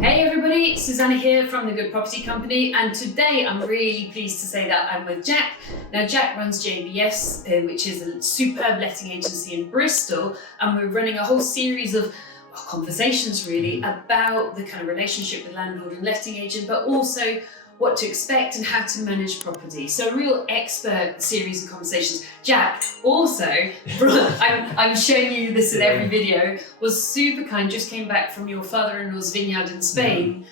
Hey everybody, Susannah here from the Good Property Company, and today I'm really pleased to say that I'm with Jack. Now Jack runs JBS, which is a superb letting agency in Bristol, and we're running a whole series of conversations really about the kind of relationship with landlord and letting agent, but also what to expect and how to manage property. So a real expert series of conversations. Jack also, I'm showing you this in every video, was super kind, just came back from your father-in-law's vineyard in Spain.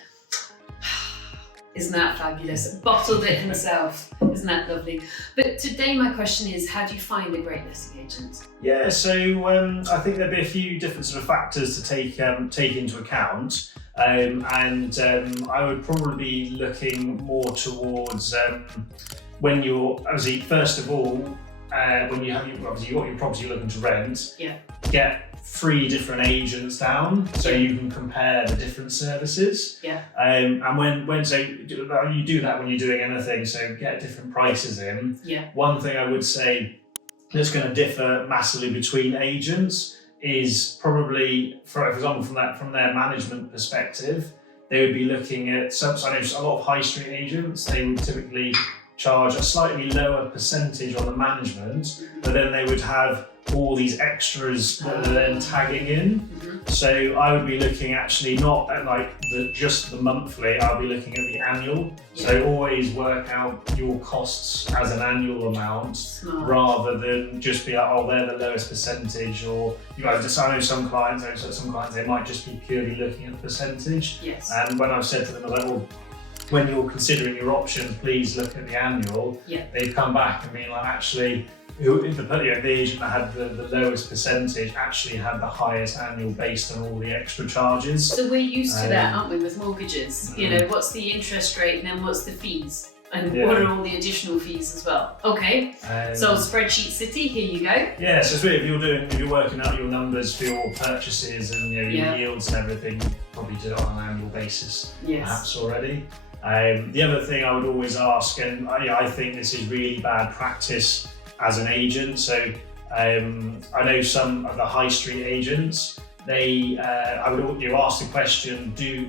Isn't that fabulous? Bottled it himself. Isn't that lovely? But today my question is, how do you find a great letting agent? Yeah, so I think there'd be a few different sort of factors to take into account. I would probably be looking more towards when you're, obviously, first of all, when you have you've got your property you're looking to rent, get 3 different agents down so you can compare the different services. And so you do that when you're doing anything, so get different prices in. One thing I would say that's going to differ massively between agents is probably, for example, from their management perspective, they would be looking at I know a lot of high street agents, they would typically charge a slightly lower percentage on the management, but then they would have all these extras that are then tagging in. So I would be looking actually not at like just the monthly, I'll be looking at the annual. So always work out your costs as an annual amount rather than just be like, oh, they're the lowest percentage, or I know some clients, they might just be purely looking at the percentage. And when I've said to them, I was like, well, when you're considering your options, please look at the annual. They've come back and been like, actually, the agent that had the lowest percentage actually had the highest annual based on all the extra charges. So we're used to that, aren't we, with mortgages? You know, what's the interest rate and then what's the fees? And what are all the additional fees as well? Okay, so spreadsheet city, here you go. Yeah, so it's really, if you're working out your numbers for your purchases and your yields and everything, you probably do it on an annual basis perhaps already. The other thing I would always ask, and I think this is really bad practice as an agent. So I know some of the high street agents, I would ask the question, do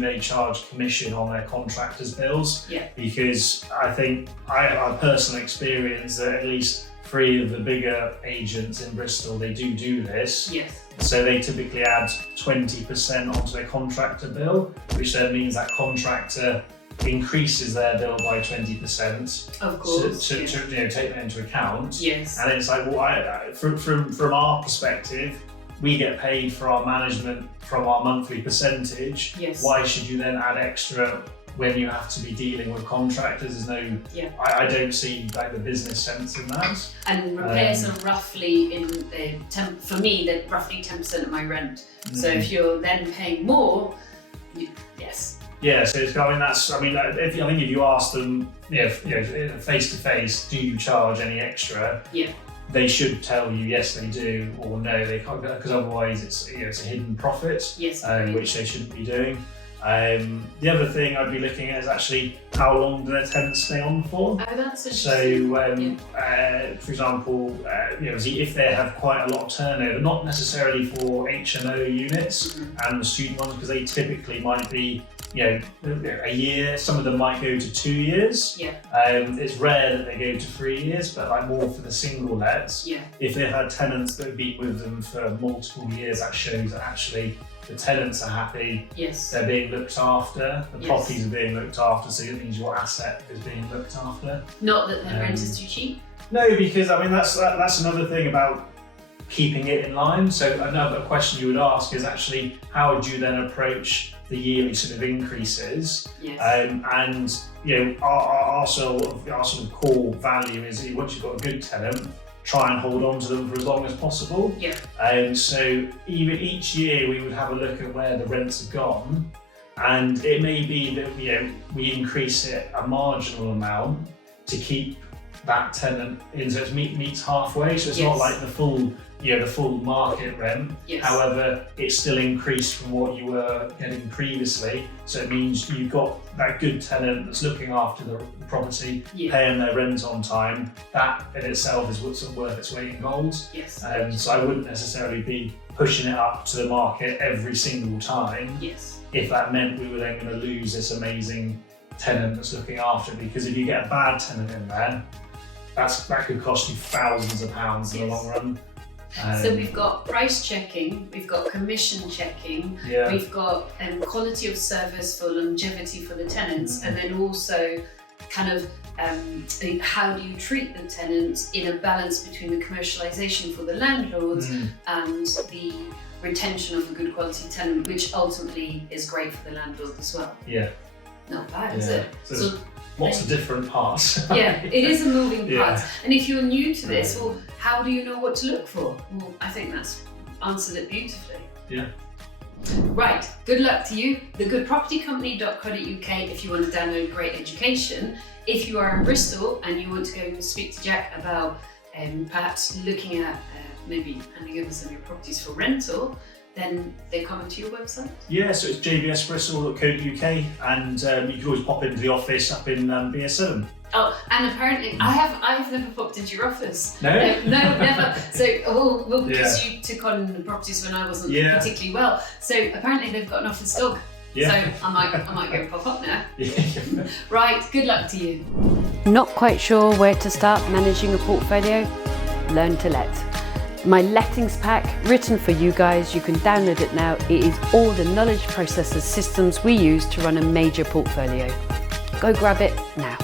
they charge commission on their contractors' bills? Because I think I have personal experience that at least 3 of the bigger agents in Bristol, they do this. So they typically add 20% onto their contractor bill, which then means that contractor increases their bill by 20%. Of course. To take that into account. And it's like, well, from our perspective, we get paid for our management from our monthly percentage. Why should you then add extra when you have to be dealing with contractors? There's no, I don't see like the business sense in that. And repairs are roughly for me, they're roughly 10% of my rent. So if you're then paying more, so it's, I think if you ask them, face to face, do you charge any extra? They should tell you yes they do, or no they can't, because otherwise it's a hidden profit, which they shouldn't be doing. The other thing I'd be looking at is actually how long do their tenants stay on for. That's interesting. So, for example, if they have quite a lot of turnover, not necessarily for HMO units and the student ones, because they typically might be a year, some of them might go to 2 years. It's rare that they go to 3 years, but like more for the single lets. If they've had tenants that have been with them for multiple years, that shows that actually the tenants are happy, they're being looked after, the properties are being looked after, so it means your asset is being looked after. Not that the rent is too cheap? No, because that's another thing about keeping it in line. So another question you would ask is actually, how would you then approach the yearly sort of increases? Our sort of core value is once you've got a good tenant, try and hold on to them for as long as possible. So even each year we would have a look at where the rents have gone, and it may be that we increase it a marginal amount to keep that tenant in, so it meets halfway. So it's not like the full the full market rent. Yes. However, it's still increased from what you were getting previously. So it means you've got that good tenant that's looking after the property, paying their rent on time. That in itself is what's worth its weight in gold. Yes. So I wouldn't necessarily be pushing it up to the market every single time. Yes. If that meant we were then going to lose this amazing tenant that's looking after it, because if you get a bad tenant in there, that could cost you thousands of pounds in the long run. So we've got price checking, we've got commission checking, we've got quality of service for longevity for the tenants, and then also kind of how do you treat the tenants in a balance between the commercialisation for the landlords and the retention of a good quality tenant, which ultimately is great for the landlord as well. Yeah. Not bad, is it? So lots of different parts. Yeah, it is a moving part. And if you're new to this, well, how do you know what to look for? Well, I think that's answered it beautifully. Yeah. Right, good luck to you. Thegoodpropertycompany.co.uk if you want to download great education. If you are in Bristol and you want to go and speak to Jack about perhaps looking at maybe handing over some of your properties for rental, then they come into your website? Yeah, so it's jbsbristol.co.uk, and you can always pop into the office up in BS7. Oh, and apparently I've never popped into your office. No? No, never. So, well, because you took on the properties when I wasn't particularly well. So apparently they've got an office dog. So I might go pop up now. Right, good luck to you. Not quite sure where to start managing a portfolio? Learn to Let. My lettings pack, written for you guys, you can download it now. It is all the knowledge processes systems we use to run a major portfolio. Go grab it now.